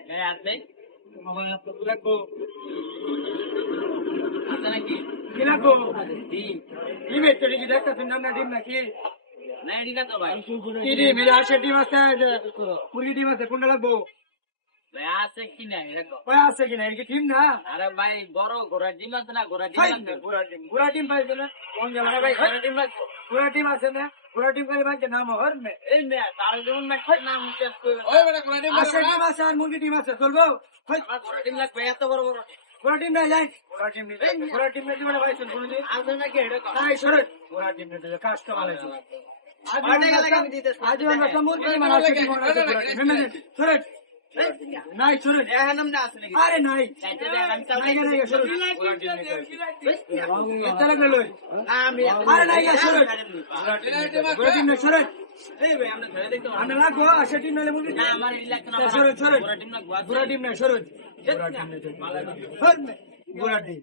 আছে আমার তো লাগবো আছে নাকি? কি লাগবো ডিম ডিম এর তৈরি কি দেখতে শুনলাম না ডিম নাকি না এডি না তো ভাই। কি ডিম এটা আসে ডিম আছে মুরগি ডিম আছে কোনটা লাগবো ভাই আছে কি না এরকম? ওই আছে কিনা এটা কি ডিম না আরে ভাই বড় ঘোড়ার ডিম আছে না? ঘোড়ার ডিম ভাই আছে। ঘোড়া ডিম পাইছে না কোন জায়গা ভাই ঘোড়ার ডিম লাগবে। ঘোড়া ডিম আছে না ঘোড়া ডিম করে ভাই নাম হর মে এই মেয়ে তার জন্য না খাই নাম চেঞ্জ করে। ওই বেটা কোন দিন আসে ডিম আছে আর মুরগি ডিম আছে চলবো ভাই আমার ঘোড়ার ডিম লাগবে এত বড় বড়। ঘোড়া ডিম না যাই ঘোড়া ডিম না দিবে ভাই শুন কোনদিন আছে নাকি এরকম? নাই সরে ঘোড়া ডিম না দিলে কাষ্ট ভালো আজ আমরা মুরগি ডিম আর আসে ডিম আছে সরে নাই সরে এখানে না আছে নাকি? আরে নাই চাইতে দে আমি চাই নাই নাই সরে এটা লাগলো লই আমি আরে নাই সরে ঘোড়া ডিম না সরে এই ভাই আমরা ধরে দেখতে পারবো আমরা লাগবো আসে ডিম নালে মুরগি না আমার এই লাগতো না। সরে সরে ঘোড়ার ডিম লাগবে। ঘোড়া ডিম না সরে ঘোড়া ডিম